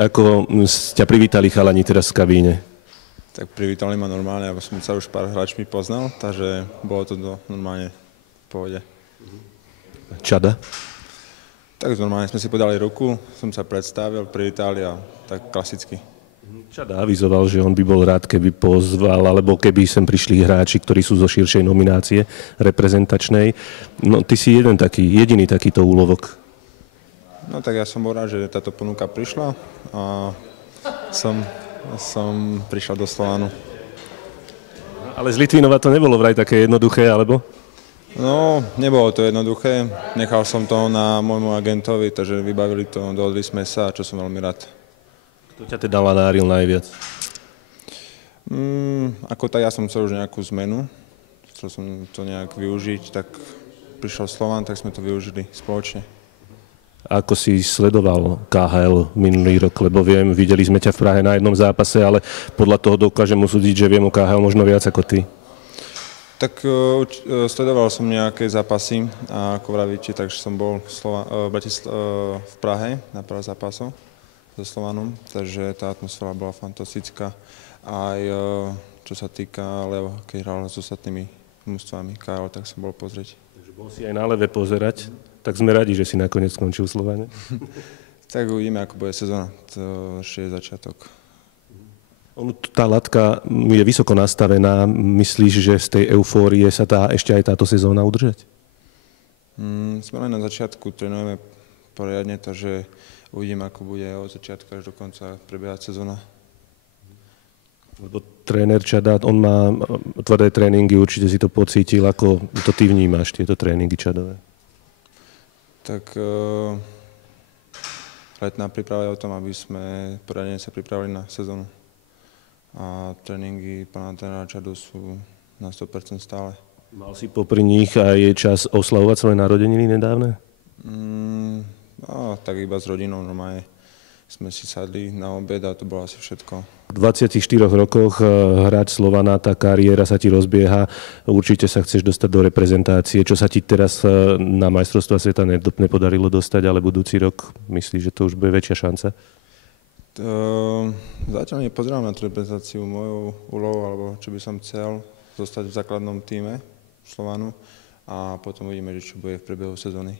ako ťa privítali chalani teraz v kabíne? Tak privítali ma normálne, ja som sa už pár hráčmi poznal, takže bolo to normálne v pohode. Čada? Tak normálne sme si podali ruku, som sa predstavil, privítali a tak klasicky. Čada avizoval, že on by bol rád, keby pozval, alebo keby sem prišli hráči, ktorí sú zo širšej nominácie reprezentačnej. No ty si jediný takýto úlovok. No tak ja som bol rád, že táto ponuka prišla a som prišiel do Slovanu. Ale z Litvinova to nebolo vraj také jednoduché, alebo? No, nebolo to jednoduché. Nechal som to na môjmu agentovi, takže vybavili to, dohodli sme sa, čo som veľmi rád. Kto ťa teda náril najviac? Ako tak ja som chcel už nejakú zmenu. Chcel som to nejak využiť, tak prišiel Slovan, tak sme to využili spoločne. Ako si sledoval KHL minulý rok, lebo videli sme ťa v Prahe na jednom zápase, ale podľa toho dokážem usúdiť, že viem o KHL možno viac ako ty. Tak sledoval som nejaké zápasy a ako vravíte, takže som bol v Prahe na pár zápasov so Slovanom, takže tá atmosféra bola fantastická. Aj čo sa týka Leo, keď hral s ostatnými mužstvami KHL, tak som bol pozrieť. Takže bol si aj na Leve pozerať. Tak sme radi, že si nakoniec skončil v Slovane. Tak uvidíme, ako bude sezóna. To ešte je začiatok. Tá latka je vysoko nastavená. Myslíš, že z tej eufórie sa dá ešte aj táto sezóna udržať? Sme len na začiatku, trénujeme poriadne, takže uvidíme, ako bude od začiatku až do konca prebiehať sezóna. Lebo tréner Čada, on má tvrdé tréningy, určite si to pocítil. Ako to ty vnímaš, tieto tréningy Čadové? Tak letná príprava je o tom, aby sme poriadne sa pripravili na sezónu. A tréningy pána trénera Čadu sú na 100% stále. Mal si popri nich aj čas oslavovať svoje narodeniny nedávne? No, tak iba s rodinou normálne sme si sadli na obed a to bolo asi všetko. V 24 rokoch hráč Slovana, tá kariéra sa ti rozbieha, určite sa chceš dostať do reprezentácie. Čo sa ti teraz na majstrovstvá sveta nepodarilo dostať, ale budúci rok myslíš, že to už bude väčšia šanca? Zatiaľ nepozerám na tú reprezentáciu mojou úlohou, alebo čo by som chcel zostať v základnom tíme Slovanu a potom uvidíme, čo bude v priebehu sezóny.